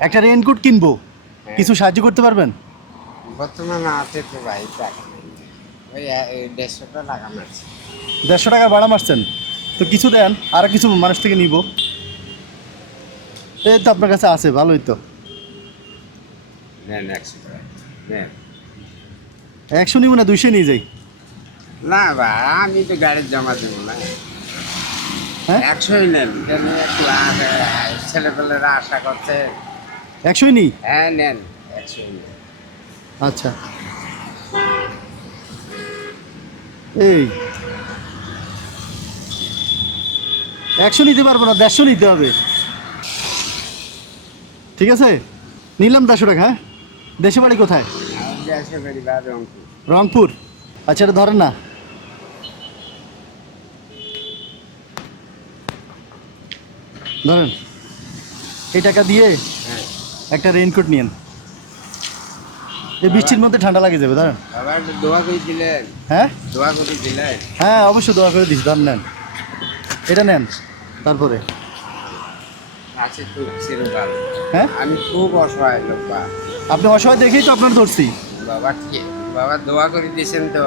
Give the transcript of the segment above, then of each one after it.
একটা রেনকোট কিনবো। কিছু সাহায্য করতে পারবেন? বর্তমানে আছে তো ভাই টাকা নেই। ওই এ- দেড়শোটা টাকা মারছে দেড়শো টাকা ভাড়া মারছেন? তো কিছু দেন আর কিছু মানুষ থেকে নিব। এই তো আপনার কাছে আছে ভালোই তো। নেন একশো টাকা নেন। একশো নিব না দুইশো নিয়ে যাই। না ভাই আমি তো গাড়ির জমা দেবো না। হ্যাঁ? একশোই নেন কেন একটু ছেলেপেলেরা আশা করছে একশোই নিই? হ্যাঁ নেন একশোই আচ্ছা। এই। একশো নিতে পারব না দেড়শো নিতে হবে। ঠিক আছে? নিলাম দেড়শো টাকা হ্যাঁ? দেশে বাড়ি কোথায়? রংপুর। আচ্ছা এটা ধরেন না। ধরেন। এই টাকা দিয়ে হ্যাঁ। একটা রেইনকোট নিয়েন। এই বৃষ্টির মধ্যে ঠান্ডা লাগে যাবে দোয়া করে দিলেন। হ্যাঁ? দোয়া করে দিলেন। হ্যাঁ অবশ্যই দোয়া করে দিস নেন। এটা নেন তারপরে। হ্যাঁ? আমি খুব অসহায় লোক আপনি অসহায় দেখেই তো আপনার ধরছি। বাবা কি? বাবা দোয়া করে দিয়েছেন তো।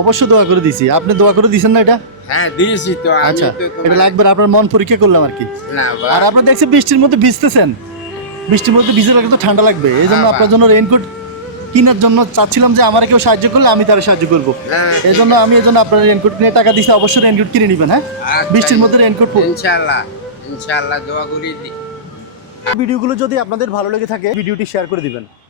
অবশ্যই দোয়া করে দিছি আপনি দোয়া করে দিছেন না এটা? হ্যাঁ দিয়েছি তো আচ্ছা এটা লাগবে আপনার মন পরীক্ষা করলাম আর কি। না আর আপনার দেখছি বৃষ্টির মধ্যে ভিজতেছেন। বৃষ্টির মধ্যে ভিজে লাগলে তো ঠান্ডা লাগবে। এই জন্য হ্যাঁ, আপনার জন্য রেইনকোট কেনার জন্য চাচ্ছিলাম যে আমার কেউ সাহায্য করলে আমি তার সাহায্য করব। এই জন্য আমি এই জন্য আপনার রেইনকোট কিনে টাকা দিচ্ছি অবশ্যই রেইনকোট কিনে নেবেন হ্যাঁ? আচ্ছা, বৃষ্টির মধ্যে রেইনকোট। ইনশাআল্লাহ ইনশাআল্লাহ দোয়া করি ভিডিওগুলো যদি আপনাদের ভালো লেগে থাকে ভিডিওটি শেয়ার করে দিবেন।